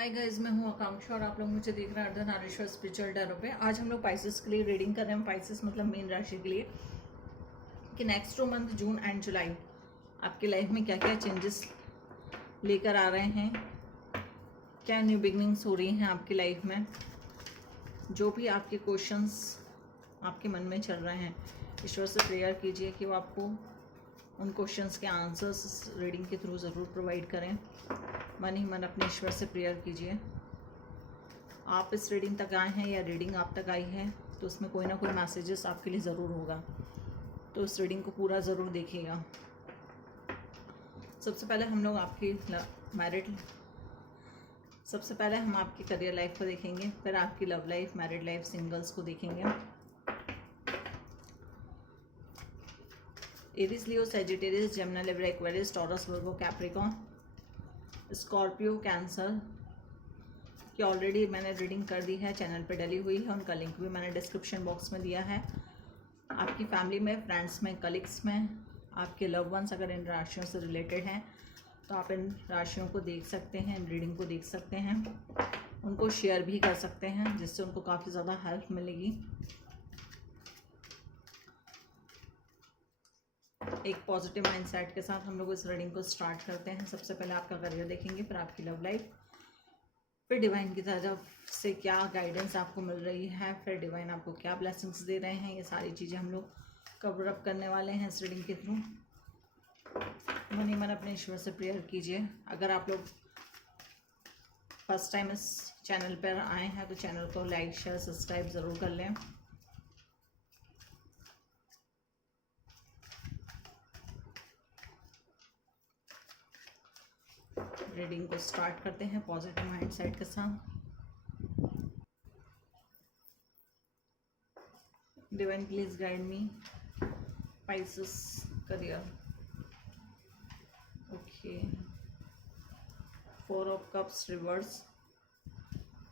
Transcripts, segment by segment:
Hi guys, मैं हूँ आकांक्षा और आप लोग मुझे देख रहे हैं अर्धनारीश्वर स्पिरिचुअल टैरो पे। आज हम लोग पाइसेस के लिए रीडिंग कर रहे हैं। पाइसेस मतलब मीन राशि के लिए कि नेक्स्ट 2 मंथ जून एंड जुलाई आपकी लाइफ में क्या क्या चेंजेस लेकर आ रहे हैं, क्या न्यू बिगनिंग्स हो रही हैं आपकी लाइफ में। जो भी आपके क्वेश्चंस आपके मन में चल रहे हैं, ईश्वर से प्रेयर कीजिए कि वो आपको उन क्वेश्चंस के आंसर्स रीडिंग के थ्रू ज़रूर प्रोवाइड करें। मन ही मन अपने ईश्वर से प्रेयर कीजिए। आप इस रीडिंग तक आए हैं या रीडिंग आप तक आई है तो उसमें कोई ना कोई मैसेजेस आपके लिए ज़रूर होगा, तो इस रीडिंग को पूरा ज़रूर देखिएगा। सबसे पहले हम लोग आपकी सबसे पहले हम आपकी करियर लाइफ को देखेंगे, फिर आपकी love life, married life, singles को देखेंगे। Aries, Leo, Sagittarius, Gemini, Libra, Aquarius, Taurus, Virgo, Capricorn, Scorpio, Cancer की ऑलरेडी मैंने रीडिंग कर दी है, चैनल पे डली हुई है। उनका लिंक भी मैंने डिस्क्रिप्शन बॉक्स में दिया है। आपकी फैमिली में, फ्रेंड्स में, कलीग्स में, आपके लव वंस अगर इन राशियों से रिलेटेड हैं तो आप इन राशियों को देख सकते हैं, इन रीडिंग को देख सकते हैं, उनको शेयर भी कर सकते हैं जिससे उनको काफ़ी ज़्यादा हेल्प मिलेगी। एक पॉजिटिव माइंडसेट के साथ हम लोग इस रीडिंग को स्टार्ट करते हैं। सबसे पहले आपका करियर देखेंगे, फिर आपकी लव लाइफ, फिर डिवाइन की तरफ से क्या गाइडेंस आपको मिल रही है, फिर डिवाइन आपको क्या ब्लेसिंग्स दे रहे हैं। ये सारी चीज़ें हम लोग कवर अप करने वाले हैं इस रीडिंग के थ्रू। मन ही मन अपने ईश्वर से प्रेयर कीजिए। अगर आप लोग फर्स्ट टाइम इस चैनल पर आए हैं तो चैनल को लाइक, शेयर, सब्सक्राइब ज़रूर कर लें। रीडिंग को स्टार्ट करते हैं पॉजिटिव माइंडसेट के साथ। Divine please guide me, Pisces career. Okay, 4 of cups reverse,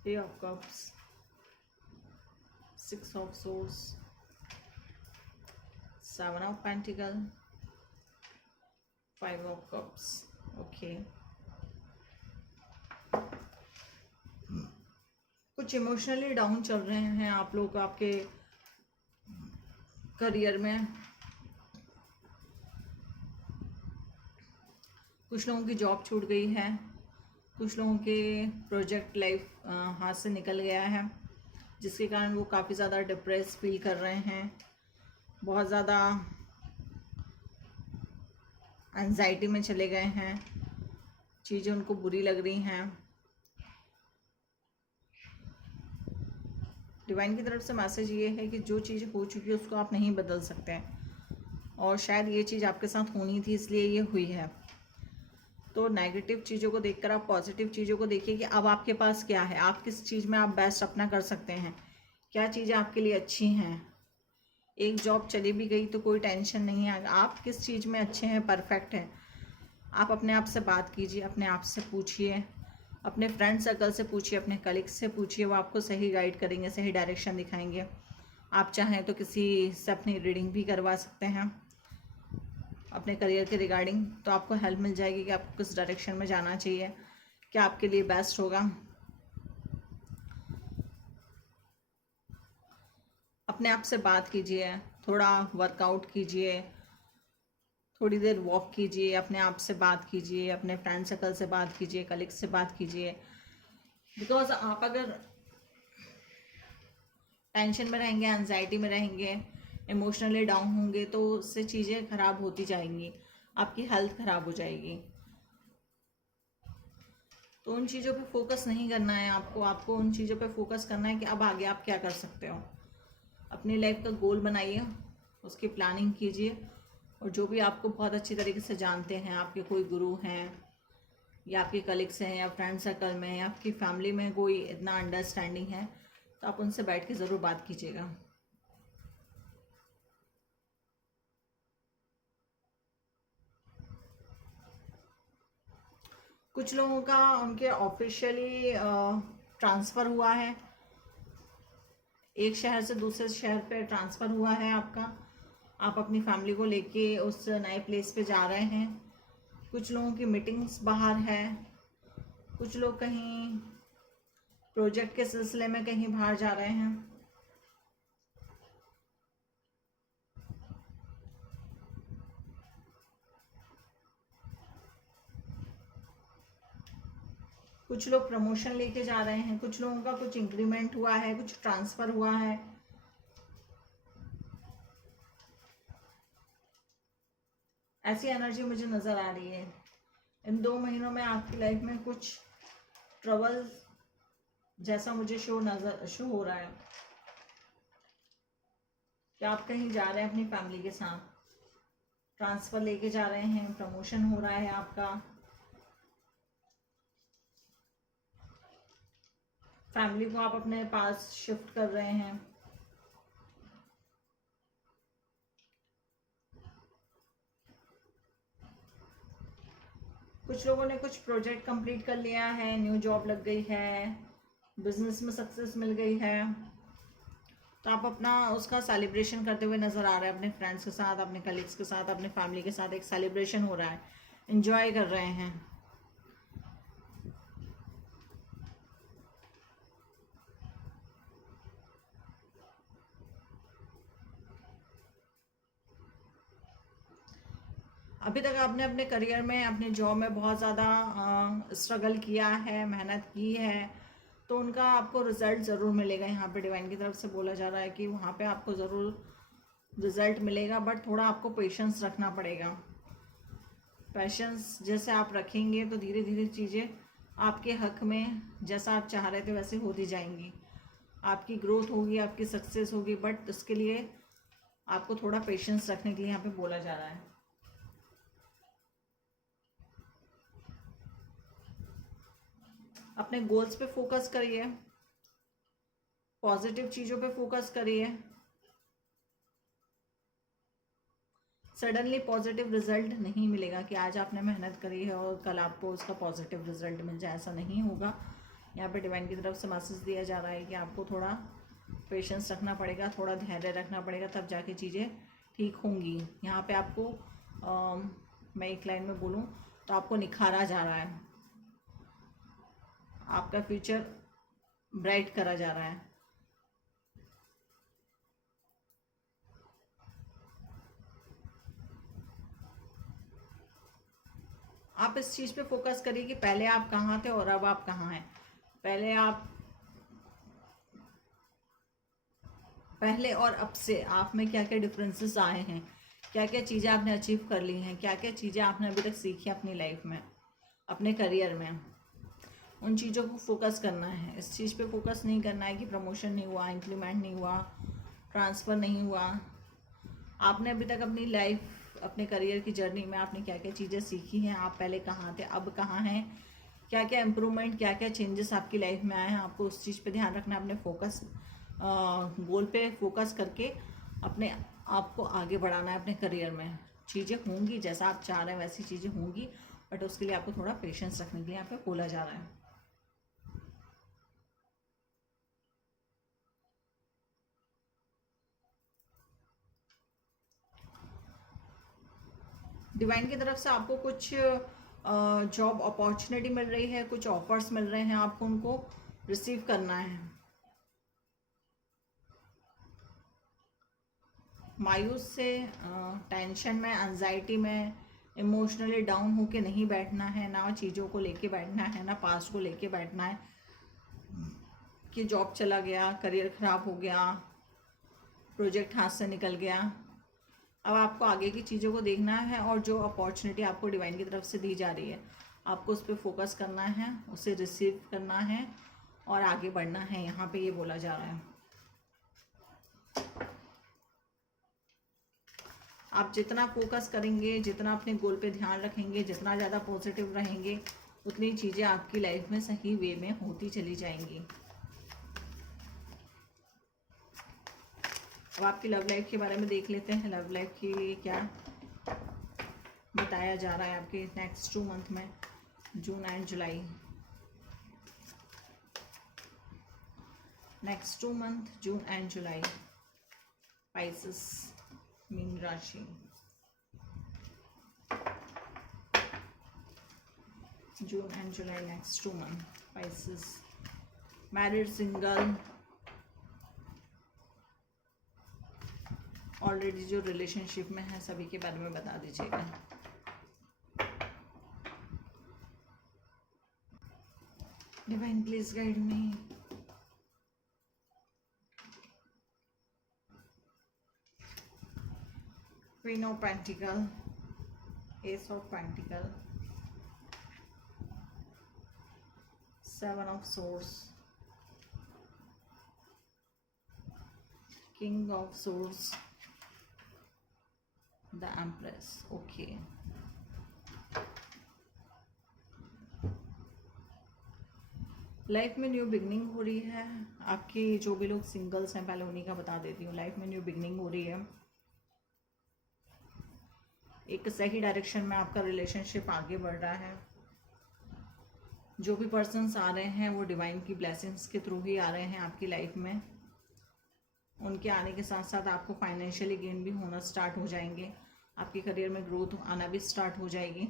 3 of cups, 6 of source, 7 of pentacle, 5 of cups. Okay, कुछ इमोशनली डाउन चल रहे हैं आप लोग आपके करियर में। कुछ लोगों की जॉब छूट गई है, कुछ लोगों के प्रोजेक्ट लाइफ हाथ से निकल गया है, जिसके कारण वो काफ़ी ज़्यादा डिप्रेस फील कर रहे हैं, बहुत ज़्यादा एंजाइटी में चले गए हैं, चीज़ें उनको बुरी लग रही हैं। डिवाइन की तरफ से मैसेज ये है कि जो चीज़ हो चुकी है उसको आप नहीं बदल सकते हैं, और शायद ये चीज़ आपके साथ होनी थी इसलिए ये हुई है। तो नेगेटिव चीज़ों को देखकर आप पॉजिटिव चीज़ों को देखिए कि अब आपके पास क्या है, आप किस चीज़ में आप बेस्ट अपना कर सकते हैं, क्या चीज़ें आपके लिए अच्छी हैं। एक जॉब चली भी गई तो कोई टेंशन नहीं है, आप किस चीज़ में अच्छे हैं, परफेक्ट हैं। आप अपने आप से बात कीजिए, अपने आप से पूछिए, अपने फ्रेंड सर्कल से पूछिए, अपने कलीग्स से पूछिए, वो आपको सही गाइड करेंगे, सही डायरेक्शन दिखाएंगे। आप चाहें तो किसी से अपनी रीडिंग भी करवा सकते हैं अपने करियर के रिगार्डिंग, तो आपको हेल्प मिल जाएगी कि आपको किस डायरेक्शन में जाना चाहिए, क्या आपके लिए बेस्ट होगा। अपने आप से बात कीजिए, थोड़ा वर्कआउट कीजिए, थोड़ी देर वॉक कीजिए, अपने आप से बात कीजिए, अपने फ्रेंड सर्कल से बात कीजिए, कलीग से बात कीजिए। बिकॉज आप अगर टेंशन में रहेंगे, एंजाइटी में रहेंगे, इमोशनली डाउन होंगे तो उससे चीज़ें खराब होती जाएंगी, आपकी हेल्थ खराब हो जाएगी। तो उन चीज़ों पे फोकस नहीं करना है आपको उन चीज़ों पे फोकस करना है कि अब आगे आप क्या कर सकते हो। अपनी लाइफ का गोल बनाइए, उसकी प्लानिंग कीजिए, और जो भी आपको बहुत अच्छी तरीके से जानते हैं, आपके कोई गुरु हैं या आपके कलीग्स हैं या फ्रेंड सर्कल में या आपकी फैमिली में कोई इतना अंडरस्टैंडिंग है, तो आप उनसे बैठ के ज़रूर बात कीजिएगा। कुछ लोगों का उनके ऑफिशियली ट्रांसफ़र हुआ है, एक शहर से दूसरे शहर पे ट्रांसफ़र हुआ है आपका, आप अपनी फैमिली को लेके उस नए प्लेस पे जा रहे हैं। कुछ लोगों की मीटिंग्स बाहर है, कुछ लोग कहीं प्रोजेक्ट के सिलसिले में कहीं बाहर जा रहे हैं। कुछ लोग प्रमोशन लेके जा रहे हैं, कुछ लोगों का कुछ इंक्रीमेंट हुआ है, कुछ ट्रांसफर हुआ है। ऐसी एनर्जी मुझे नजर आ रही है। इन 2 महीनों में आपकी लाइफ में कुछ ट्रबल जैसा मुझे शो हो रहा है कि आप कहीं जा रहे हैं अपनी फैमिली के साथ, ट्रांसफर लेके जा रहे हैं, प्रमोशन हो रहा है आपका, फैमिली को आप अपने पास शिफ्ट कर रहे हैं। कुछ लोगों ने कुछ प्रोजेक्ट कंप्लीट कर लिया है, न्यू जॉब लग गई है, बिजनेस में सक्सेस मिल गई है, तो आप अपना उसका सेलिब्रेशन करते हुए नज़र आ रहे हैं अपने फ्रेंड्स के साथ, अपने कलीग्स के साथ, अपने फैमिली के साथ एक सेलिब्रेशन हो रहा है, एंजॉय कर रहे हैं। अभी तक आपने अपने करियर में, अपने जॉब में बहुत ज़्यादा स्ट्रगल किया है, मेहनत की है, तो उनका आपको रिजल्ट ज़रूर मिलेगा। यहाँ पे डिवाइन की तरफ से बोला जा रहा है कि वहाँ पे आपको ज़रूर रिजल्ट मिलेगा, बट थोड़ा आपको पेशेंस रखना पड़ेगा। पेशेंस जैसे आप रखेंगे तो धीरे धीरे चीज़ें आपके हक में, जैसा आप चाह रहे थे वैसे होती जाएंगी, आपकी ग्रोथ होगी, आपकी सक्सेस होगी, बट उसके लिए आपको थोड़ा पेशेंस रखने के लिए यहाँ पे बोला जा रहा है। अपने गोल्स पे फोकस करिए, पॉजिटिव चीज़ों पे फोकस करिए। सडनली पॉजिटिव रिजल्ट नहीं मिलेगा कि आज आपने मेहनत करी है और कल आपको उसका पॉजिटिव रिजल्ट मिल जाए, ऐसा नहीं होगा। यहाँ पे डिवाइन की तरफ से मैसेज दिया जा रहा है कि आपको थोड़ा पेशेंस रखना पड़ेगा, थोड़ा धैर्य रखना पड़ेगा, तब जाके चीज़ें ठीक होंगी। यहाँ पे आपको मैं एक लाइन में बोलूँ तो आपको निखारा जा रहा है, आपका फ्यूचर ब्राइट करा जा रहा है। आप इस चीज़ पे फोकस करिए कि पहले आप कहाँ थे और अब आप कहाँ हैं। पहले और अब से आप में क्या क्या डिफरेंसेस आए हैं, क्या क्या चीज़ें आपने अचीव कर ली हैं, क्या क्या चीज़ें आपने अभी तक सीखी अपनी लाइफ में, अपने करियर में, उन चीज़ों को फोकस करना है। इस चीज़ पे फोकस नहीं करना है कि प्रमोशन नहीं हुआ, इंक्रीमेंट नहीं हुआ, ट्रांसफ़र नहीं हुआ। आपने अभी तक अपनी लाइफ, अपने करियर की जर्नी में आपने क्या क्या चीज़ें सीखी हैं, आप पहले कहाँ थे अब कहाँ हैं, क्या क्या इम्प्रूवमेंट, क्या क्या चेंजेस आपकी लाइफ में आए हैं, आपको उस चीज़ पे ध्यान रखना है। अपने फोकस गोल पे फोकस करके अपने आप को आगे बढ़ाना है अपने करियर में। चीज़ें होंगी जैसा आप चाह रहे हैं वैसी चीज़ें होंगी, बट उसके लिए आपको थोड़ा पेशेंस रखने के लिए यहाँ पे बोला जा रहा है। डिवाइन की तरफ से आपको कुछ जॉब अपॉर्चुनिटी मिल रही है, कुछ ऑफर्स मिल रहे हैं, आपको उनको रिसीव करना है। मायूस से, टेंशन में, एंजाइटी में, इमोशनली डाउन होके नहीं बैठना है, ना चीज़ों को लेके बैठना है, ना पास्ट को लेके बैठना है कि जॉब चला गया, करियर ख़राब हो गया, प्रोजेक्ट हाथ से निकल गया। अब आपको आगे की चीज़ों को देखना है और जो अपॉर्चुनिटी आपको डिवाइन की तरफ से दी जा रही है आपको उस पर फोकस करना है, उसे रिसीव करना है और आगे बढ़ना है। यहाँ पे ये बोला जा रहा है। आप जितना फोकस करेंगे, जितना अपने गोल पे ध्यान रखेंगे, जितना ज़्यादा पॉजिटिव रहेंगे, उतनी चीज़ें आपकी लाइफ में सही वे में होती चली जाएंगी। अब आपकी लव लाइफ के बारे में देख लेते हैं। लव लाइफ के लिए क्या बताया जा रहा है आपके नेक्स्ट 2 मंथ में, June and July. Next 2 month June and July, Pisces मीन राशि। June and July next 2 month, Pisces married, single, already जो रिलेशनशिप में है, सभी के बारे में बता दीजिएगा। Divine please guide me. Queen of pentacle, ace of pentacle, seven of swords, king of swords, the empress. Okay, life में न्यू बिगनिंग हो रही है आपकी। जो भी लोग सिंगल्स हैं, पहले उन्हीं का बता देती हूँ। लाइफ में न्यू बिगनिंग हो रही है, एक सही डायरेक्शन में आपका रिलेशनशिप आगे बढ़ रहा है। जो भी पर्सन्स आ रहे हैं वो डिवाइन की ब्लेसिंग्स के थ्रू ही आ रहे हैं आपकी लाइफ में। उनके आने के साथ साथ आपको फाइनेंशियली गेन भी होना स्टार्ट हो जाएंगे, आपके करियर में ग्रोथ आना भी स्टार्ट हो जाएगी।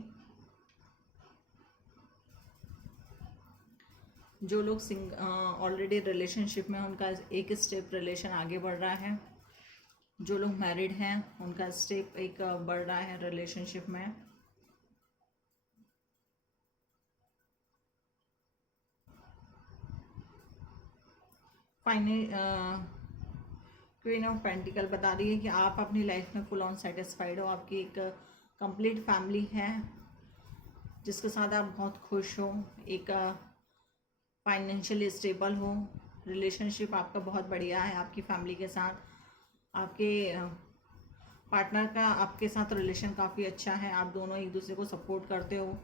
जो लोग ऑलरेडी रिलेशनशिप में, उनका एक स्टेप रिलेशन आगे बढ़ रहा है। जो लोग मैरिड हैं, उनका स्टेप एक बढ़ रहा है रिलेशनशिप में। क्वीन ऑफ पेंटिकल बता रही है कि आप अपनी लाइफ में फुल ऑन सेटिस्फाइड हो। आपकी एक कंप्लीट फैमिली है जिसके साथ आप बहुत खुश हो, एक फाइनेंशियली स्टेबल हो। रिलेशनशिप आपका बहुत बढ़िया है आपकी फैमिली के साथ। आपके पार्टनर का आपके साथ रिलेशन काफ़ी अच्छा है। आप दोनों एक दूसरे को सपोर्ट करते हो,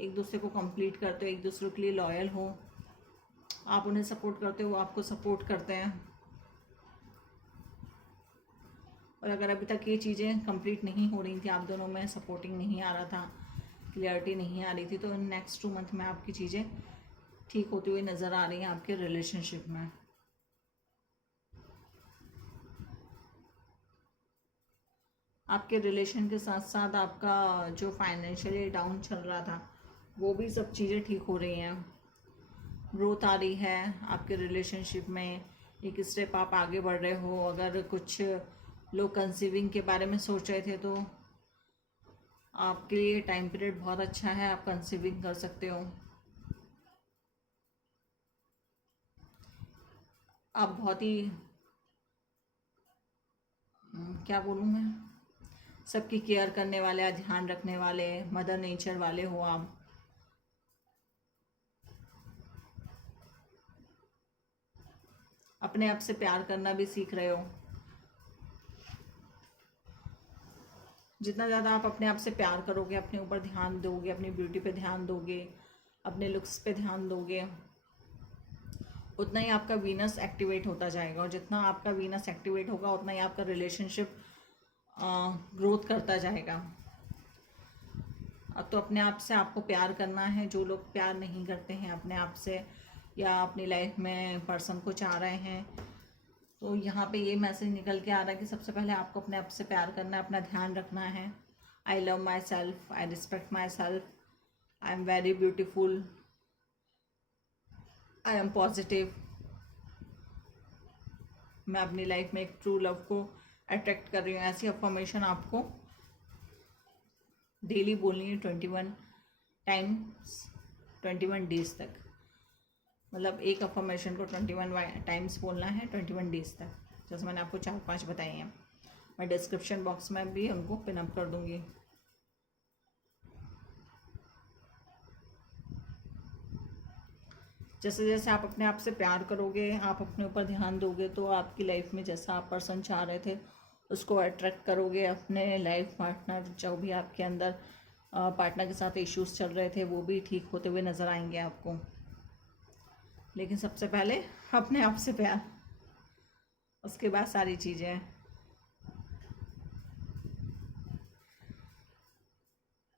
एक दूसरे को कंप्लीट करते हो, एक दूसरे के लिए लॉयल हो। आप उन्हें सपोर्ट करते हो, वो आपको सपोर्ट करते हैं। और अगर अभी तक ये चीज़ें कंप्लीट नहीं हो रही थी, आप दोनों में सपोर्टिंग नहीं आ रहा था, क्लियरिटी नहीं आ रही थी, तो नेक्स्ट 2 मंथ में आपकी चीज़ें ठीक होती हुई नज़र आ रही हैं आपके रिलेशनशिप में। आपके रिलेशन के साथ साथ आपका जो फाइनेंशियली डाउन चल रहा था, वो भी सब चीज़ें ठीक हो रही हैं। ग्रोथ आ रही है आपके रिलेशनशिप में, एक स्टेप आप आगे बढ़ रहे हो। अगर कुछ लोग कंसीविंग के बारे में सोच रहे थे, तो आपके लिए टाइम पीरियड बहुत अच्छा है, आप कंसीविंग कर सकते हो। आप बहुत ही क्या बोलूँ मैं, सबकी केयर करने वाले, ध्यान रखने वाले, मदर नेचर वाले हो आप। अपने आप से प्यार करना भी सीख रहे हो। जितना ज़्यादा आप अपने आप से प्यार करोगे, अपने ऊपर ध्यान दोगे, अपनी ब्यूटी पे ध्यान दोगे, अपने लुक्स पे ध्यान दोगे, उतना ही आपका वीनस एक्टिवेट होता जाएगा। और जितना आपका वीनस एक्टिवेट होगा, उतना ही आपका रिलेशनशिप ग्रोथ करता जाएगा। अब तो अपने आप से आपको प्यार करना है। जो लोग प्यार नहीं करते हैं अपने आप से, या अपनी लाइफ में पर्सन को चाह रहे हैं, तो यहाँ पे ये मैसेज निकल के आ रहा है कि सबसे पहले आपको अपने आप से प्यार करना है, अपना ध्यान रखना है। I love my self, I respect my self, I am very beautiful, I am positive. मैं अपनी लाइफ में एक ट्रू लव को अट्रैक्ट कर रही हूँ। ऐसी अफर्मेशन आपको डेली बोलनी है 21 टाइम्स, 21 डेज तक। मतलब एक अफर्मेशन को 21 टाइम्स बोलना है 21 डेज तक। जैसे मैंने आपको 4-5 बताए हैं, मैं डिस्क्रिप्शन बॉक्स में भी उनको पिनअप कर दूंगी। जैसे जैसे आप अपने आप से प्यार करोगे, आप अपने ऊपर ध्यान दोगे, तो आपकी लाइफ में जैसा आप पर्सन चाह रहे थे उसको अट्रैक्ट करोगे। अपने लाइफ पार्टनर, जो भी आपके अंदर पार्टनर के साथ इश्यूज चल रहे थे, वो भी ठीक होते हुए नज़र आएंगे आपको। लेकिन सबसे पहले अपने आप से प्यार, उसके बाद सारी चीज़ें।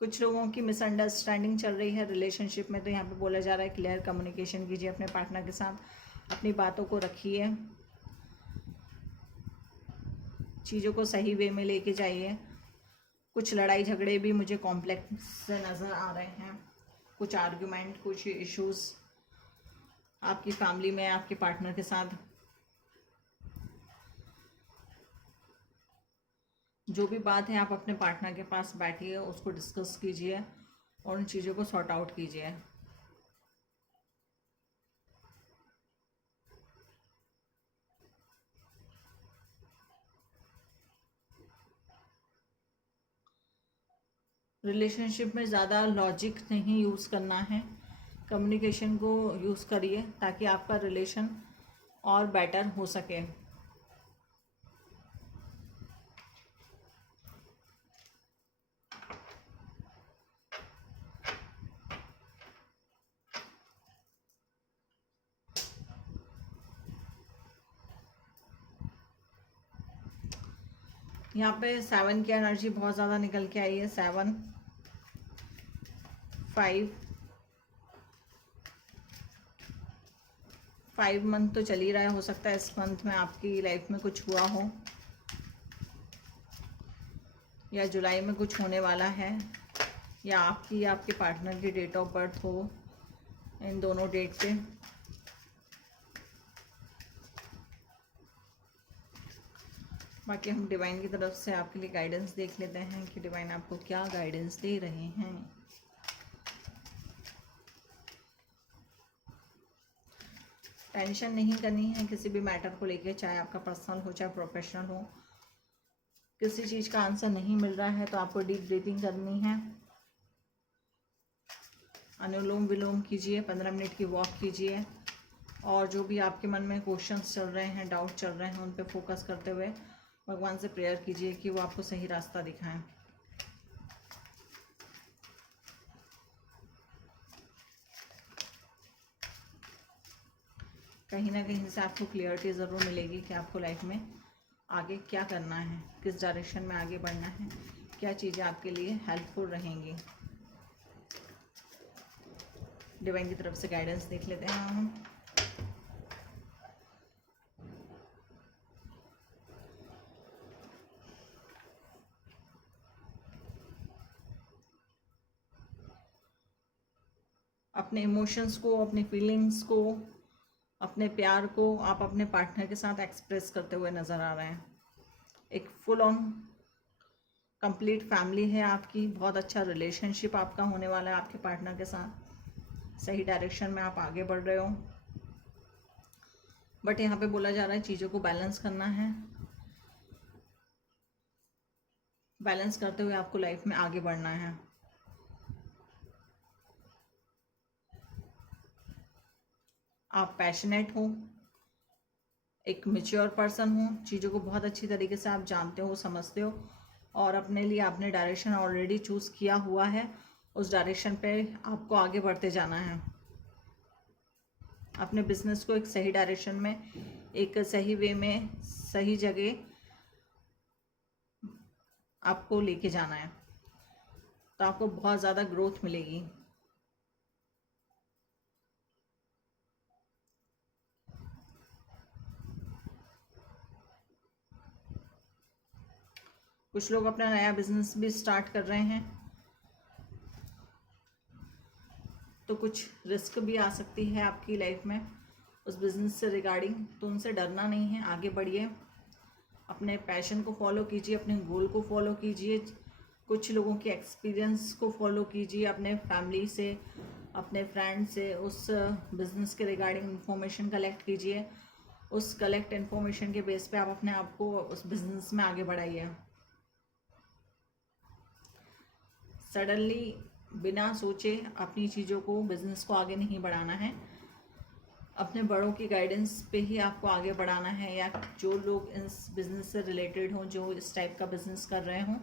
कुछ लोगों की मिसअंडरस्टैंडिंग चल रही है रिलेशनशिप में, तो यहाँ पे बोला जा रहा है क्लियर कम्युनिकेशन कीजिए अपने पार्टनर के साथ, अपनी बातों को रखिए, चीज़ों को सही वे में लेके जाइए। कुछ लड़ाई झगड़े भी मुझे कॉम्प्लेक्स से नज़र आ रहे हैं, कुछ आर्ग्यूमेंट, कुछ इश्यूज़ आपकी फैमिली में आपके पार्टनर के साथ जो भी बात है आप अपने पार्टनर के पास बैठिए, उसको डिस्कस कीजिए और उन चीज़ों को सॉर्ट आउट कीजिए। रिलेशनशिप में ज़्यादा लॉजिक नहीं यूज़ करना है, कम्युनिकेशन को यूज़ करिए ताकि आपका रिलेशन और बेटर हो सके। यहाँ पे 7 की एनर्जी बहुत ज़्यादा निकल के आई है। 7, 5 मंथ तो चल ही रहा है। हो सकता है इस मंथ में आपकी लाइफ में कुछ हुआ हो या जुलाई में कुछ होने वाला है, या आपकी या आपके पार्टनर की डेट ऑफ बर्थ हो इन दोनों डेट पे। बाकी हम डिवाइन की तरफ से आपके लिए गाइडेंस देख लेते हैं कि डिवाइन आपको क्या गाइडेंस दे रहे हैं। टेंशन नहीं करनी है किसी भी मैटर को लेके, चाहे आपका पर्सनल हो चाहे प्रोफेशनल हो। किसी चीज़ का आंसर नहीं मिल रहा है तो आपको डीप ब्रीथिंग करनी है, अनुलोम विलोम कीजिए, 15 मिनट की वॉक कीजिए और जो भी आपके मन में क्वेश्चंस चल रहे हैं, डाउट चल रहे हैं, उन पे फोकस करते हुए भगवान से प्रेयर कीजिए कि वो आपको सही रास्ता दिखाएं। कहीं ना कहीं से आपको क्लियरिटी ज़रूर मिलेगी कि आपको लाइफ में आगे क्या करना है, किस डायरेक्शन में आगे बढ़ना है, क्या चीज़ें आपके लिए हेल्पफुल रहेंगी। डिवाइन की तरफ से गाइडेंस देख लेते हैं हम। अपने इमोशंस को, अपनी फीलिंग्स को, अपने प्यार को आप अपने पार्टनर के साथ एक्सप्रेस करते हुए नज़र आ रहे हैं। एक फुल ऑन कंप्लीट फैमिली है आपकी, बहुत अच्छा रिलेशनशिप आपका होने वाला है आपके पार्टनर के साथ। सही डायरेक्शन में आप आगे बढ़ रहे हो, बट यहाँ पे बोला जा रहा है चीज़ों को बैलेंस करना है। बैलेंस करते हुए आपको लाइफ में आगे बढ़ना है। आप पैशनेट हो, एक मैच्योर पर्सन हो, चीज़ों को बहुत अच्छी तरीके से आप जानते हो, समझते हो और अपने लिए आपने डायरेक्शन ऑलरेडी चूज़ किया हुआ है। उस डायरेक्शन पे आपको आगे बढ़ते जाना है। अपने बिजनेस को एक सही डायरेक्शन में, एक सही वे में, सही जगह आपको लेके जाना है, तो आपको बहुत ज़्यादा ग्रोथ मिलेगी। कुछ लोग अपना नया बिजनेस भी स्टार्ट कर रहे हैं, तो कुछ रिस्क भी आ सकती है आपकी लाइफ में उस बिज़नेस से रिगार्डिंग, तो उनसे डरना नहीं है, आगे बढ़िए, अपने पैशन को फॉलो कीजिए, अपने गोल को फॉलो कीजिए, कुछ लोगों के एक्सपीरियंस को फॉलो कीजिए, अपने फैमिली से, अपने फ्रेंड से उस बिज़नेस के रिगार्डिंग इंफॉर्मेशन कलेक्ट कीजिए। उस कलेक्ट इन्फॉर्मेशन के बेस पे आप अपने आप को उस बिज़नेस में आगे बढ़ाइए। सडनली बिना सोचे अपनी चीज़ों को, बिज़नेस को आगे नहीं बढ़ाना है। अपने बड़ों की गाइडेंस पे ही आपको आगे बढ़ाना है, या जो लोग इस बिज़नेस से रिलेटेड हों, जो इस टाइप का बिज़नेस कर रहे हों,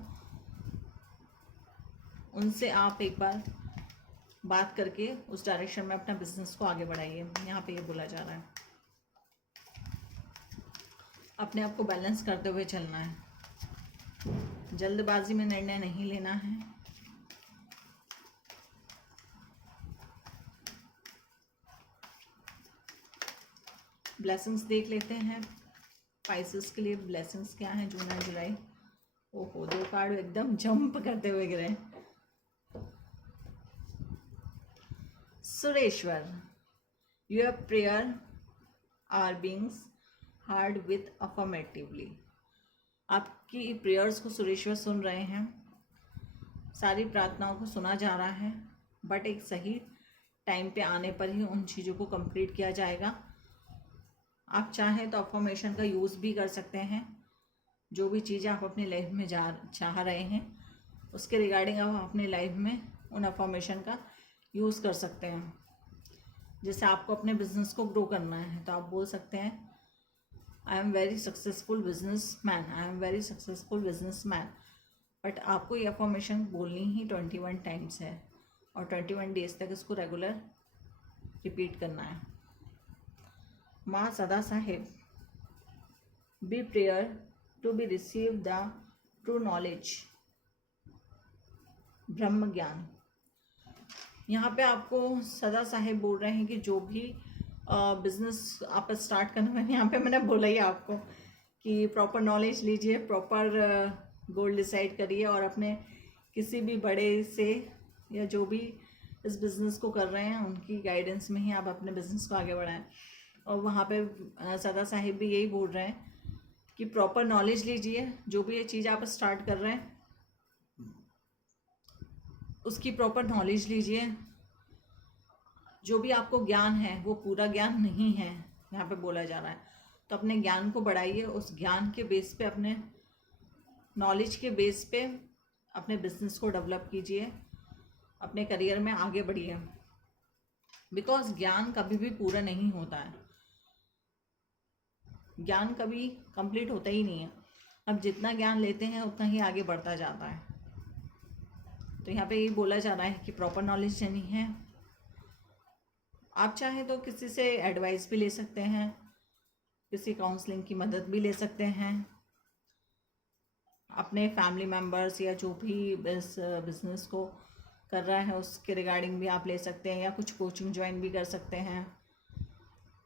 उनसे आप एक बार बात करके उस डायरेक्शन में अपना बिज़नेस को आगे बढ़ाइए। यहाँ पे ये बोला जा रहा है अपने आप को बैलेंस करते हुए चलना है, जल्दबाजी में निर्णय नहीं लेना है। ब्लेसिंग्स देख लेते हैं स्पाइसेस के लिए। ब्लेसिंग्स क्या हैं जून और जुलाई? ओहो, 2 कार्ड एकदम जंप करते हुए गिरे। Sureshwar, your prayer are beings hard with affirmatively. आपकी प्रेयर्स को सुरेश्वर सुन रहे हैं, सारी प्रार्थनाओं को सुना जा रहा है, बट एक सही टाइम पे आने पर ही उन चीज़ों को कंप्लीट किया जाएगा। आप चाहें तो अफर्मेशन का यूज़ भी कर सकते हैं। जो भी चीज़ें आप अपनी लाइफ में चाह रहे हैं उसके रिगार्डिंग आप अपनी लाइफ में उन अफर्मेशन का यूज़ कर सकते हैं। जैसे आपको अपने बिजनेस को ग्रो करना है तो आप बोल सकते हैं I am very successful business man, I am very successful business man. But आपको ये अफर्मेशन बोलनी ही 21 टाइम्स है और 21 डेज तक इसको रेगुलर रिपीट करना है। माँ सदा साहिब, be prayer to be receive the true knowledge, Brahm Gyan. यहाँ पे आपको सदा साहिब बोल रहे हैं कि जो भी बिजनेस आप स्टार्ट करना, मैंने यहाँ पे मैंने बोला ही आपको कि प्रॉपर नॉलेज लीजिए, प्रॉपर गोल डिसाइड करिए और अपने किसी भी बड़े से या जो भी इस बिज़नेस को कर रहे हैं उनकी गाइडेंस में ही आप अपने बिज़नेस को आगे बढ़ाएं। और वहाँ पे सदा साहिब भी यही बोल रहे हैं कि प्रॉपर नॉलेज लीजिए, जो भी ये चीज़ आप स्टार्ट कर रहे हैं उसकी प्रॉपर नॉलेज लीजिए। जो भी आपको ज्ञान है वो पूरा ज्ञान नहीं है यहाँ पे बोला जा रहा है, तो अपने ज्ञान को बढ़ाइए। उस ज्ञान के बेस पे, अपने नॉलेज के बेस पे अपने बिजनेस को डेवलप कीजिए, अपने करियर में आगे बढ़िए। बिकॉज ज्ञान कभी भी पूरा नहीं होता है, ज्ञान कभी कंप्लीट होता ही नहीं है। अब जितना ज्ञान लेते हैं उतना ही आगे बढ़ता जाता है। तो यहाँ पे ये बोला जा रहा है कि प्रॉपर नॉलेज लेनी है। आप चाहें तो किसी से एडवाइस भी ले सकते हैं, किसी काउंसलिंग की मदद भी ले सकते हैं। अपने फैमिली मेम्बर्स या जो भी इस बिज़नेस को कर रहा है उसके रिगार्डिंग भी आप ले सकते हैं, या कुछ कोचिंग ज्वाइन भी कर सकते हैं,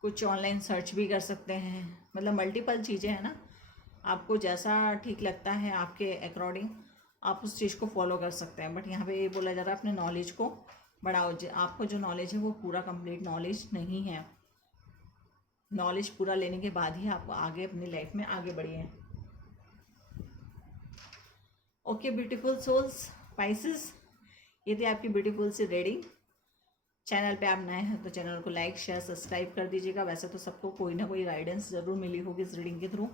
कुछ ऑनलाइन सर्च भी कर सकते हैं। मतलब मल्टीपल चीज़ें हैं ना, आपको जैसा ठीक लगता है आपके अकॉर्डिंग आप उस चीज़ को फॉलो कर सकते हैं। बट यहाँ पे ये बोला जा रहा है अपने नॉलेज को बढ़ाओ। आपको जो नॉलेज है वो पूरा कंप्लीट नॉलेज नहीं है। नॉलेज पूरा लेने के बाद ही आप आगे अपनी लाइफ में आगे बढ़िए। ओके ब्यूटीफुल सोल्स, स्पाइसेस, ये थी आपकी ब्यूटीफुल सी रीडिंग। चैनल पे आप नए हैं तो चैनल को लाइक शेयर सब्सक्राइब कर दीजिएगा। वैसे तो सबको कोई ना कोई गाइडेंस ज़रूर मिली होगी इस रीडिंग के थ्रू।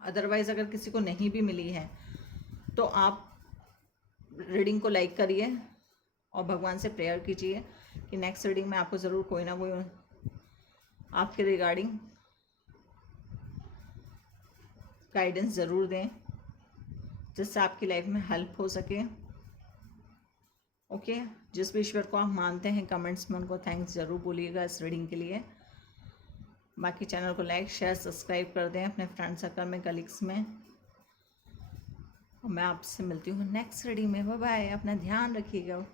अदरवाइज़ अगर किसी को नहीं भी मिली है तो आप रीडिंग को लाइक करिए और भगवान से प्रेयर कीजिए कि नेक्स्ट रीडिंग में आपको ज़रूर कोई ना कोई आपके रिगार्डिंग गाइडेंस ज़रूर दें, जिससे आपकी लाइफ में हेल्प हो सके। ओके, जिस भी ईश्वर को आप मानते हैं कमेंट्स में उनको थैंक्स ज़रूर बोलिएगा इस रीडिंग के लिए। बाकी चैनल को लाइक शेयर सब्सक्राइब कर दें अपने फ्रेंड सर्कल में, कलीग्स में। और मैं आपसे मिलती हूँ नेक्स्ट रीडिंग में। बाय बाय, अपना ध्यान रखिएगा।